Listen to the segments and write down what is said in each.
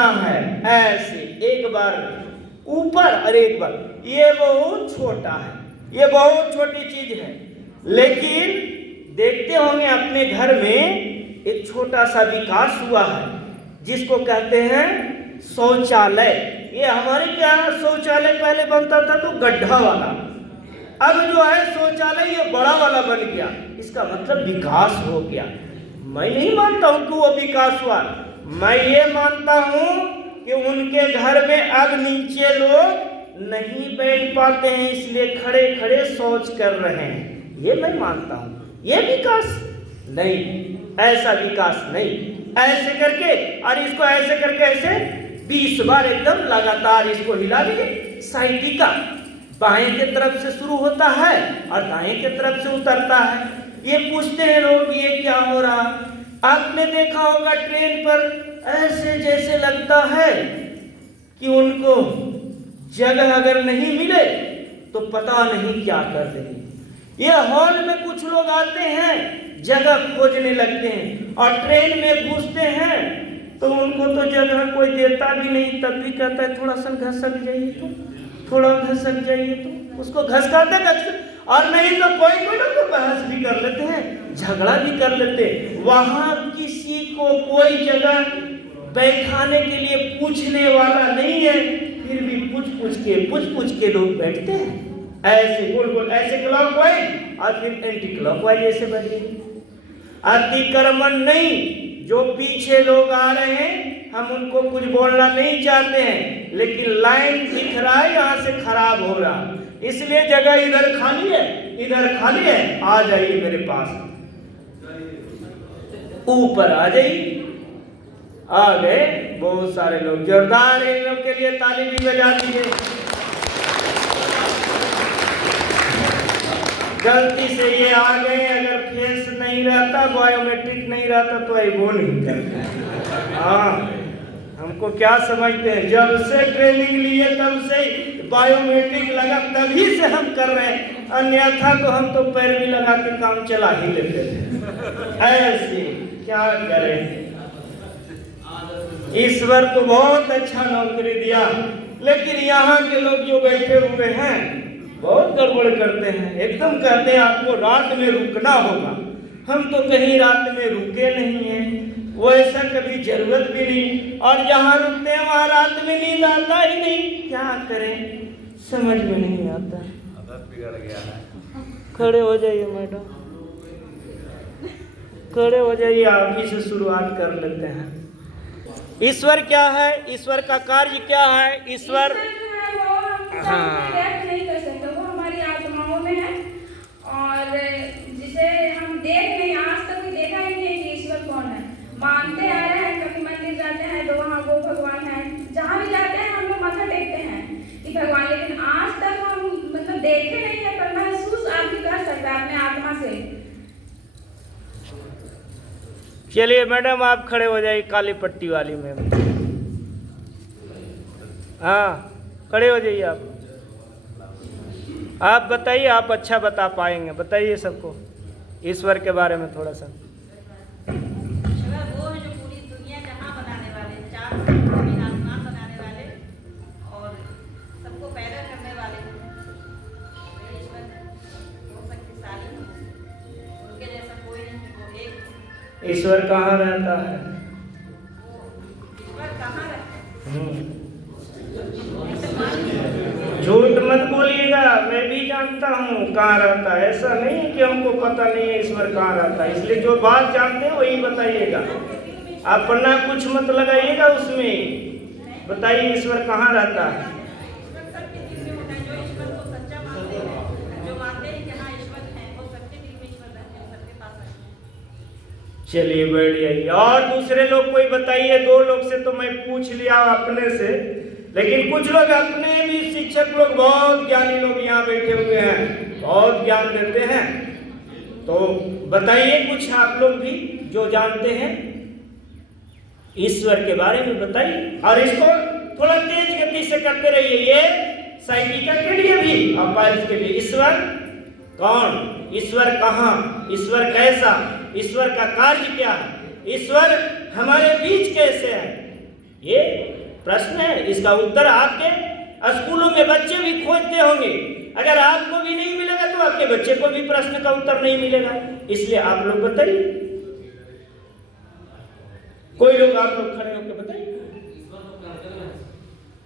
यहाँ है ऐसे, एक बार ऊपर और एक बार, ये बहुत छोटा है, ये बहुत छोटी चीज है। लेकिन देखते होंगे अपने घर में एक छोटा सा विकास हुआ है जिसको कहते हैं शौचालय। ये हमारे क्या शौचालय पहले बनता था तो गड्ढा वाला, अब जो है शौचालय ये बड़ा वाला बन गया। इसका मतलब विकास हो गया। मैं नहीं मानता हूं कि वो विकास हुआ, मैं ये मानता हूं कि उनके घर में अब नीचे लोग नहीं बैठ पाते हैं, इसलिए खड़े खड़े शौच कर रहे हैं। ये मैं मानता हूं, ये विकास नहीं, ऐसा विकास नहीं। ऐसे करके और इसको ऐसे करके ऐसे 20 बार एकदम लगातार इसको हिला दिए। साइकिका बाएं के तरफ से शुरू होता है और दाएं के तरफ से उतरता है। ये पूछते हैं लोग ये क्या हो रहा। आपने देखा होगा ट्रेन पर ऐसे जैसे लगता है कि उनको जगह अगर नहीं मिले तो पता नहीं क्या कर देंगे। ये हॉल में कुछ लोग आते हैं जगह खोजने लगते हैं और ट्रेन में घुसते हैं तो उनको तो जगह कोई देता भी नहीं, तब भी कहता है थोड़ा सा घसक जाइए तो, थोड़ा घसक जाइए तो उसको घसकाते और नहीं तो कोई कोई लोग तो बहस भी कर लेते हैं, झगड़ा भी कर लेते हैं। वहां किसी को कोई जगह बैठाने के लिए पूछने वाला नहीं है, फिर भी पूछ पूछ के लोग बैठते हैं ऐसे गोल गोल, ऐसे क्लॉकवाइज और फिर एंटी क्लॉकवाइज ऐसे बैठेंगे। अतिक्रमण नहीं, जो पीछे लोग आ रहे हैं हम उनको कुछ बोलना नहीं चाहते हैं, लेकिन लाइन दिख रहा है यहाँ से खराब हो रहा, इसलिए जगह इधर खाली है, इधर खाली है, आ जाइए मेरे पास, ऊपर आ जाइए। आ गए बहुत सारे लोग, जोरदार इन लोग के लिए ताली भी बजा दीजिए। गलती से ये आ गए, अगर फेस नहीं रहता, बायोमेट्रिक नहीं रहता तो वो नहीं करते। हाँ, हमको क्या समझते हैं, जब से ट्रेनिंग लिए तब से बायोमेट्रिक लगा तभी से हम कर रहे हैं, अन्यथा तो हम तो पैर भी लगा के काम चला ही लेते थे। ऐसे क्या करें, ईश्वर को बहुत अच्छा नौकरी दिया, लेकिन यहाँ के लोग जो बैठे हुए हैं बहुत गड़बड़ करते हैं। एकदम कहते हैं आपको रात में रुकना होगा, हम तो कहीं रात में रुके नहीं हैं, वो ऐसा कभी जरूरत भी नहीं, और जहाँ रुकते हैं वहाँ रात में नींद आता ही नहीं। क्या करें, समझ में नहीं आता, आदत बिगड़ गया है। खड़े हो जाइए मैडम, खड़े हो जाइए, आप ही से शुरुआत कर लेते हैं। ईश्वर क्या है, ईश्वर का कार्य क्या है? ईश्वर नहीं कर सकते, वो हमारी आत्माओं में है, और जिसे हम देख नहीं, आज तक भी देखा ही नहीं कि ईश्वर कौन है। मानते आ रहे हैं, कभी मंदिर जाते हैं तो वहाँ वो भगवान है, जहाँ भी जाते हैं हम लोग माथा टेकते हैं कि भगवान, लेकिन आज तक हम मतलब देखे नहीं है, पर महसूस आप भी कर सकते हैं अपने आत्मा से। चलिए मैडम आप खड़े हो जाइए, काली पट्टी वाली मैम, हाँ खड़े हो जाइए। आप बताइए, आप अच्छा बता पाएंगे, बताइए सबको ईश्वर के बारे में थोड़ा सा। ईश्वर वो है जो पूरी दुनिया जहां बनाने वाले, चार आसमान बनाने वाले और सबको पैदा करने वाले ईश्वर वो शक्तिशाली, उनके जैसा कोई नहीं, वो एक। ईश्वर कहाँ रहता है? ईश्वर कहाँ रहता है? झूठ मत बोलिएगा, मैं भी जानता हूँ कहाँ रहता है, ऐसा नहीं है कि हमको पता नहीं है ईश्वर कहाँ रहता है, इसलिए जो बात जानते हैं वही बताइएगा, अपना कुछ मत लगाइएगा उसमें, बताइए ईश्वर कहाँ रहता है। ईश्वर सबके दिल में होता है, जो ईश्वर को सच्चा मानते हैं, जो मानते हैं कि हाँ ईश्वर है, वो सबके दिल में ईश्वर रहते हैं, सबके पास रहते हैं। चलिए बैठ जाइए, और दूसरे लोग कोई बताइए। 2 लोग से तो मैं पूछ लिया अपने से, लेकिन कुछ लोग अपने भी शिक्षक लोग, बहुत ज्ञानी लोग यहाँ बैठे हुए हैं, बहुत ज्ञान देते हैं, तो बताइए कुछ आप लोग भी जो जानते हैं ईश्वर के बारे में बताइए, और इसको थोड़ा तेज गति से करते रहिए। ये साइकिका के लिए भी और पाइल्स के लिए। ईश्वर कौन, ईश्वर कहाँ, ईश्वर कैसा, ईश्वर का कार्य क्या है, ईश्वर हमारे बीच कैसे है, ये प्रश्न है, इसका उत्तर आपके स्कूलों में बच्चे भी खोजते होंगे। अगर आपको भी नहीं मिलेगा तो आपके बच्चे को भी प्रश्न का उत्तर नहीं मिलेगा। इसलिए आप लोग बताइए, कोई लोग आप लोग खड़े होकर बताइए,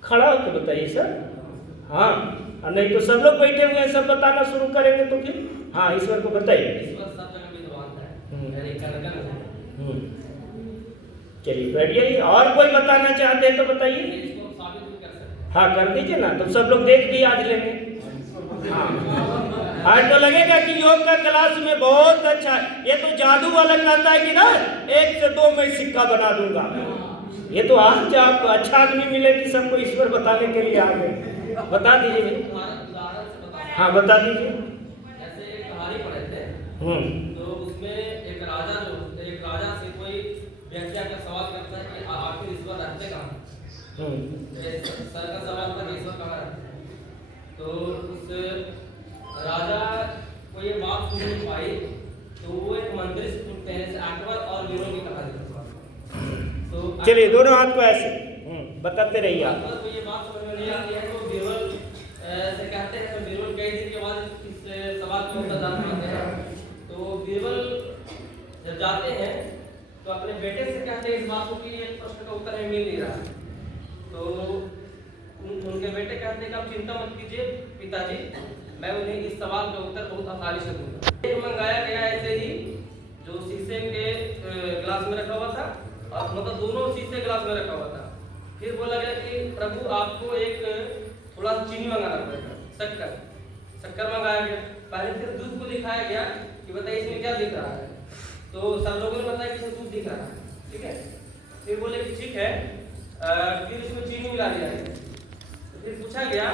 खड़ा होकर बताइए सर। हाँ, और नहीं तो सब लोग बैठे हुए हैं, सब बताना शुरू करेंगे तो फिर हाँ ईश्वर को बताइए। चलिए बैठिए, और कोई बताना चाहते हैं तो बताइए। हाँ कर दीजिए ना, तो सब लोग देख भी आज लेंगे। हाँ, आज तो लगेगा कि योग का क्लास में बहुत अच्छा, ये तो जादू वाला कहता है कि ना 1 से 2 में सिक्का बना दूंगा। ये तो आज आपको अच्छा आदमी मिले कि सबको ईश्वर बताने के लिए आ गए। बता दीजिए। हाँ बता दीजिए। जैसे एक कहानी पढ़े थे, तो उसमें एक राजा से कोई व्यक्ति आकर सवाल करता है कि आखिर ईश्वर रहते कहाँ? सर का सवाल था कि ईश्वर कहाँ रहते हैं? तो उस राजा को ये बात सुन नहीं पाई, तो वो एक मंदिर से पूछते हैं, जैसे अकबर और वीरों की कहानी। तो चलिए दोनों हाथ को ऐसे बताते रहिए आप। तो ये बात समझ में नहीं आती है, तो बीरबल से कहते हैं, तो बीरबल कई दिन के बाद इस सवाल का उत्तर जान पाते हैं। तो बीरबल जब जाते हैं तो अपने बेटे से कहते हैं इस बात को कि ये प्रश्न का उत्तर हमें मिल नहीं रहा। तो उनके बेटे कहते हैं कि आप चिंता मत कीजिए पिताजी, मैं उन्हें इस सवाल का उत्तर बहुत आसानी से दूंगा। एक मंगाया गया ऐसे ही, जो शीशे के गिलास में रखा हुआ था, और मतलब दोनों शीशे गिलास में रखा हुआ था। फिर बोला गया कि प्रभु आपको एक थोड़ा चीनी मंगाना पड़ेगा, शक्कर मंगाया गया। पहले फिर दूध को दिखाया गया कि बताइए इसमें क्या दिख रहा है। तो सब लोगों ने बताया कि इसमें दूध दिख रहा है, ठीक है। फिर बोले कि ठीक है, फिर इसमें चीनी मिला दिया गया। तो फिर पूछा गया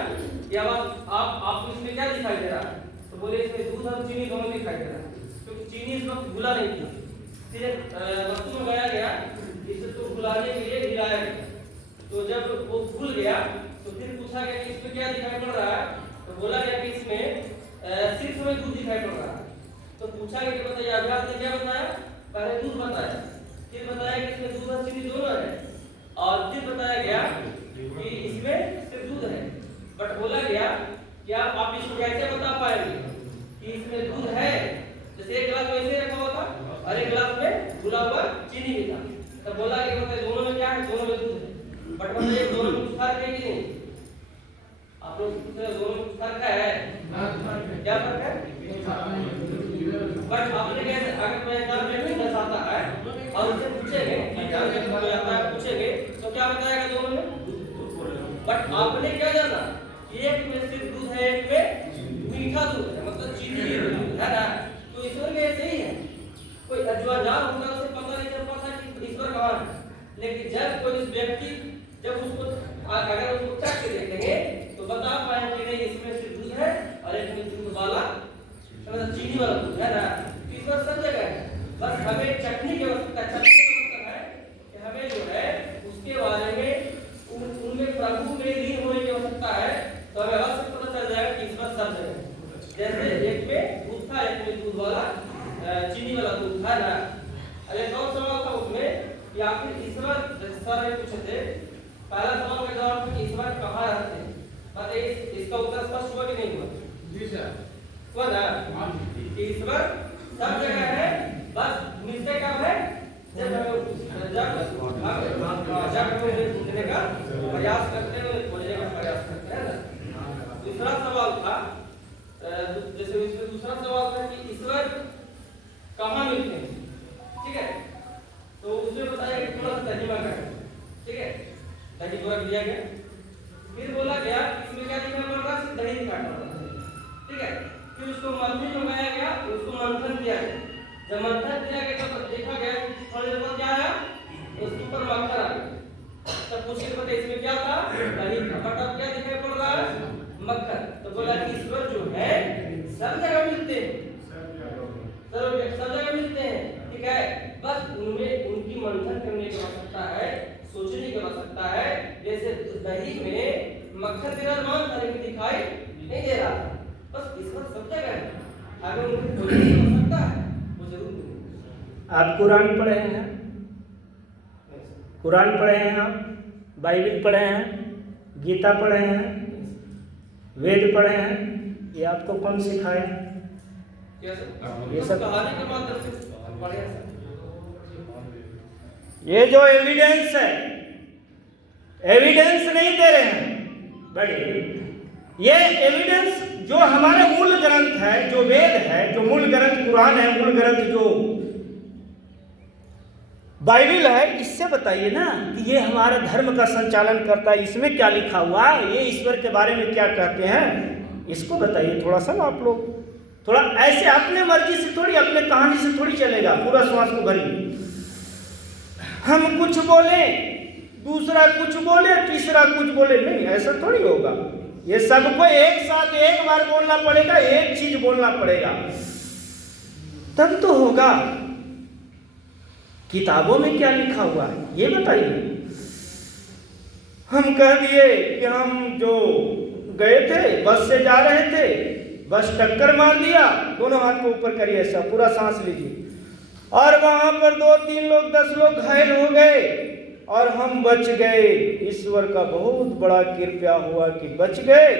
कि अब आपको इसमें क्या दिखाई दे रहा है? तो बोले इसमें दूध और चीनी दोनों दिखाई दे रहा है, क्योंकि चीनी इस वक्त घुला नहीं था। फिर एक वस्तु मंगाया गया, इसे तो घुलाने के लिए हिलाया गया। तो जब वो घुल गया तो फिर पूछा गया कि इसमें क्या दिखाई पड़ रहा है? तो बोला गया कि इसमें सिर्फ हमें दूध दिखाई पड़ रहा है। तो पूछा गया कि बताइए अभी आपने क्या बताया? पहले दूध बताया, फिर बताया कि इसमें दूध और चीनी दोनों है, और फिर बताया गया कि इसमें सिर्फ दूध है। बट बोला गया कि आप इसको कैसे बता पाएंगे कि इसमें दूध है? जैसे एक गिलास वैसे रखा हुआ था और एक गिलास में घुला हुआ चीनी भी था। तब बोला कि बताइए दोनों में क्या है? दोनों में दूध है। बट बताइए दोनों में कुछ फर्क है कि नहीं? आप लोग दोनों में कुछ फर्क है? क्या फर्क है? बट आपने कैसे, अगर कोई एग्जाम में नहीं दर्शाता है और उससे पूछेंगे पूछेंगे तो क्या बताएगा दोनों में? बट आपने क्या जाना कि एक में सिर्फ दूध है, एक में मीठा दूध है, मतलब चीनी है ना। तो ईश्वर में ऐसे ही है, कोई जो अनजान होगा उसे पता नहीं चल पाता कि ईश्वर कहाँ है। लेकिन जब कोई व्यक्ति जब उसको अगर उसको चख के देखेंगे तो बता पाएंगे कि नहीं इसमें सिर्फ दूध है और एक में दूध वाला मतलब चीनी वाला दूध है ना। ईश्वर सब जगह है, बस हमें चटनी की आवश्यकता है कि हमें जो है उसके बारे में उनमें प्रभु में लीन होने की आवश्यकता है। तो हमें अवश्य पता चल जाएगा कि ईश्वर सब जगह है। जैसे एक में दूध था, एक में दूध वाला चीनी वाला दूध था ना। अरे कौन सवाल था उसमें कि आखिर ईश्वर सर ने पूछे थे, पहला सवाल का जवाब था ईश्वर कहाँ रहते हैं? बताइए इसका उत्तर स्पष्ट हुआ कि नहीं हुआ? जी सर हुआ ना। ईश्वर सब जगह है, बस मिलते कब है? जब हमें ढूंढने का प्रयास करते हैं, खोजने का प्रयास करते हैं ना। दूसरा सवाल था, जैसे इसमें दूसरा सवाल था कि ईश्वर कहाँ मिलते हैं, ठीक है। तो उसमें बताया कि थोड़ा सा दही मांगा है, ठीक है, दही थोड़ा दिया गया। फिर बोला गया इसमें क्या दिखाई पड़ रहा है? दही दिखाई पड़ रहा है, ठीक है। फिर उसको मंथन मंगाया गया, उसको मंथन किया गया। जब मंथन किया गया तो देखा गया थोड़ी देर बाद क्या आया? उसके ऊपर मक्खन आ गया। तब पूछे पता इसमें क्या था? दही था। बट अब क्या दिखाई पड़ रहा है? मक्खन। तो बोला कि ईश्वर जो है सब जगह मिलते हैं, सब जगह मिलते हैं, ठीक है। बस उनमें उनकी मंथन करने की आवश्यकता है, सोचने की आवश्यकता है। जैसे दही में मक्खन विराजमान था लेकिन दिखाई नहीं दे रहा था, बस ईश्वर सब जगह है। अगर उनको खोजने की आवश्यकता है वो जरूर मिलेगा। आप कुरान पढ़े हैं? कुरान पढ़े हैं आप? बाइबल पढ़े हैं, गीता पढ़े हैं, वेद पढ़े हैं, ये आपको कौन सिखाया? ये ये सब सब कहानी के माध्यम से पढ़े हैं सर। ये जो एविडेंस है, एविडेंस नहीं दे रहे हैं बड़े, ये एविडेंस जो हमारे मूल ग्रंथ है, जो वेद है, जो मूल ग्रंथ कुरान है, मूल ग्रंथ जो बाइबल है, इससे बताइए ना कि ये हमारे धर्म का संचालन करता है, इसमें क्या लिखा हुआ है, ये ईश्वर के बारे में क्या कहते हैं, इसको बताइए थोड़ा सा ना आप लोग। थोड़ा ऐसे अपने मर्जी से थोड़ी, अपने कहानी से थोड़ी चलेगा, पूरा श्वास को भरिए। हम कुछ बोले, दूसरा कुछ बोले, तीसरा कुछ बोले, नहीं, ऐसा थोड़ी होगा। ये सबको एक साथ एक बार बोलना पड़ेगा, एक चीज बोलना पड़ेगा, तब तो होगा। किताबों में क्या लिखा हुआ है ये बताइए। हम कह दिए कि हम जो गए थे, बस से जा रहे थे, बस टक्कर मार दिया, दोनों हाथ को ऊपर करिए, ऐसा पूरा सांस लीजिए, और वहां पर 2-3 लोग 10 लोग घायल हो गए और हम बच गए। ईश्वर का बहुत बड़ा कृपा हुआ कि बच गए।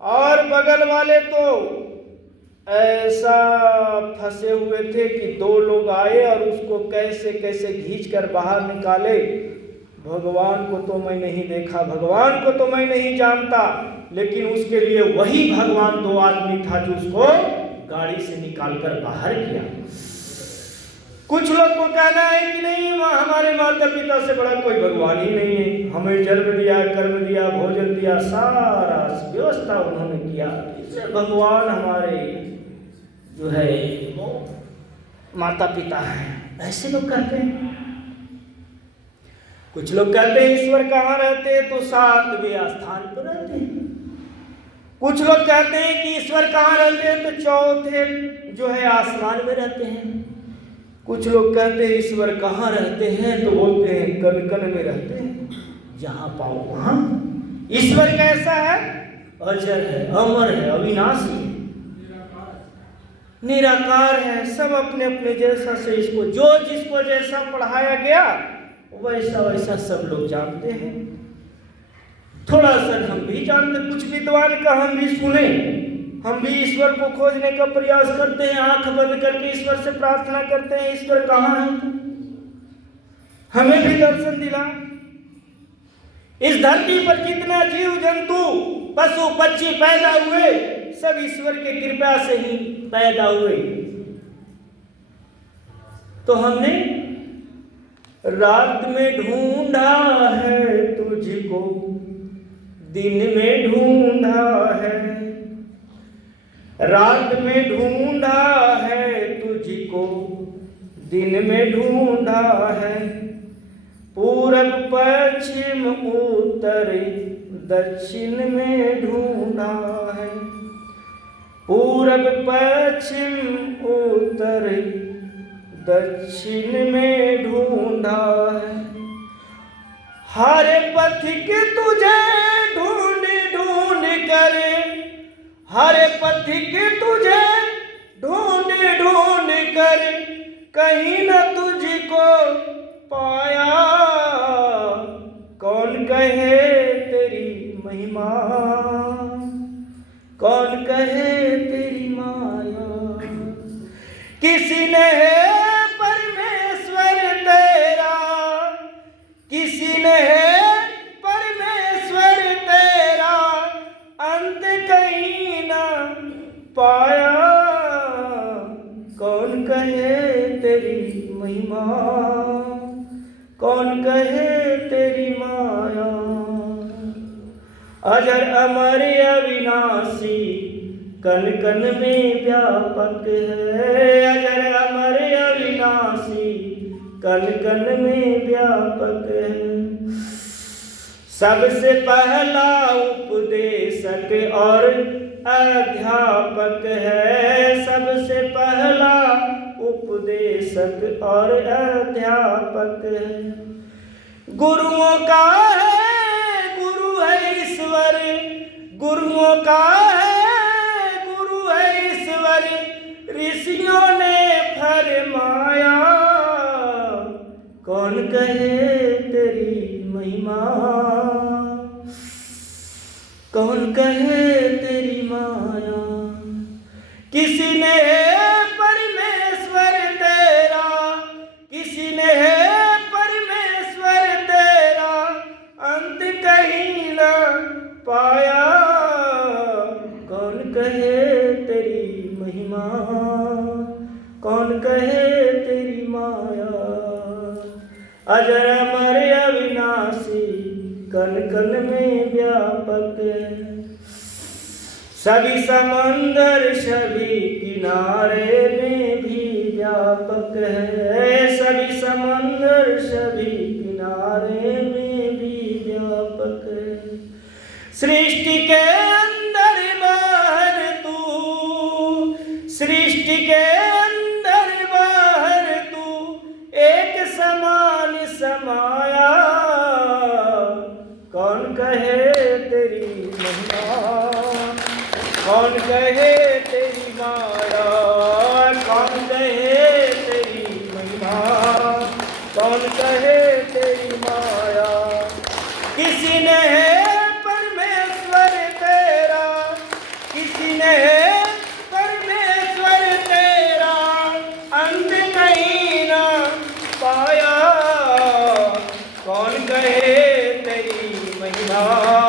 और बगल वाले तो ऐसा फंसे हुए थे कि 2 लोग आए और उसको कैसे कैसे खींच कर बाहर निकाले। भगवान को तो मैं नहीं देखा, भगवान को तो मैं नहीं जानता, लेकिन उसके लिए वही भगवान 2 आदमी था जो उसको गाड़ी से निकालकर बाहर किया। कुछ लोग को कहना है कि नहीं, हमारे माता पिता से बड़ा कोई भगवान ही नहीं है, हमें जन्म दिया, कर्म दिया, भोजन दिया, सारा व्यवस्था उन्होंने किया, इसलिए भगवान हमारे जो है वो माता पिता हैं। ऐसे लोग कहते हैं। कुछ लोग कहते हैं ईश्वर कहाँ रहते हैं, तो 7वें स्थान पर रहते हैं। कुछ लोग कहते हैं कि ईश्वर कहाँ रहते हैं, तो 4थे जो है आसमान में रहते हैं। कुछ लोग कहते हैं ईश्वर कहाँ रहते हैं, तो बोलते हैं कण कण में रहते हैं, जहाँ पाओ वहाँ। ईश्वर कैसा है? अजर है, अमर है, अविनाशी है, निराकार है, सब अपने अपने जैसा से इसको जो जिसको जैसा पढ़ाया गया वैसा वैसा सब लोग जानते हैं। थोड़ा सा हम भी जानते, कुछ विद्वान का हम भी सुने, हम भी ईश्वर को खोजने का प्रयास करते हैं, आंख बंद करके ईश्वर से प्रार्थना करते हैं, ईश्वर कहाँ है, हमें भी दर्शन दिला। इस धरती पर जितना जीव जंतु पशु पक्षी पैदा हुए सब ईश्वर के कृपा से ही पैदा हुए। तो हमने रात में ढूंढा है तुझको, दिन में ढूंढा है, रात में ढूंढा है तुझको, दिन में ढूंढा है, पूरब पश्चिम उत्तर दक्षिण में ढूंढा है, पूरब पश्चिम उत्तर दक्षिण में ढूंढा है। हर पथिक तुझे ढूंढ ढूंढ कर, हर पथिक तुझे ढूंढ ढूंढ कर, कहीं न तुझको पाया। कौन कहे तेरी महिमा, कौन कहे तेरी माया। किसी ने है परमेश्वर तेरा, किसी ने है परमेश्वर तेरा, अंत कहीं ना पाया। कौन कहे तेरी महिमा, कौन कहे तेरी माया। अजर अमर अविनाशी कण कण में व्यापक है, अजर अमर अविनाशी कण कण में व्यापक है। सबसे पहला उपदेशक और अध्यापक है, सबसे पहला उपदेशक और अध्यापक है। गुरुओं का है, गुरु है ईश्वर, गुरुओं का है, गुरु है ईश्वर, ऋषियों ने फरमाया। कौन कहे तेरी महिमा, कहे तेरी माया। किसी ने है परमेश्वर तेरा, किसी ने है परमेश्वर तेरा, अंत कहीं न पाया। कौन कहे तेरी महिमा, कौन कहे तेरी माया। अजर अमर अविनाशी, कण कण में व्यापक है। सभी समंदर सभी किनारे में भी व्यापक है। सभी समंदर सभी किनारे में भी व्यापक है। सृष्टि के अंदर बाहर तू, सृष्टि के अंदर बाहर तू, एक समान समाया। कौन कहे तेरी महिमा, कौन कहे तेरी माया। कौन कहे तेरी महिमा, कौन कहे तेरी माया। किसी ने है परमेश्वर तेरा, किसी ने है परमेश्वर तेरा, अंत कहीं ना पाया। कौन कहे तेरी महिमा,